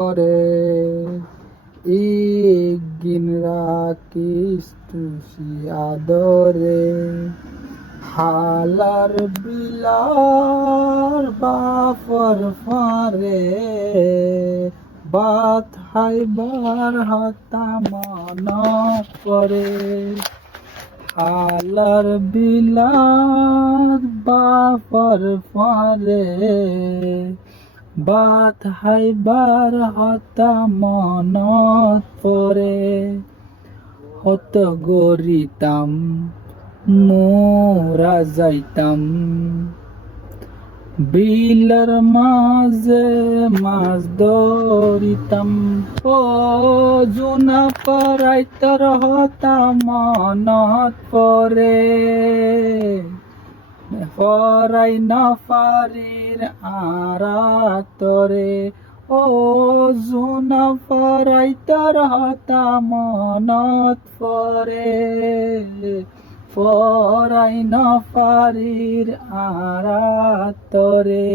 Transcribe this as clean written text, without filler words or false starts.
করে ইগিন রাখিস তুসি আদরে হালার বিলার বাফর ফারে বাত হাইবার হাতা মনত পরে হালার বিলার বাফর ফারে বাত হাইবার হতা মনত পরে হত গরিতাম মোরা যাইতাম বিলের মাঝে মাছ ধরিতাম ও জুনা পরাইতর হতা মনত পরে পরাই না পারির আরাতরে ও জুনা পরাইতর হতা মনত পরে পরাই না পারির আরাতরে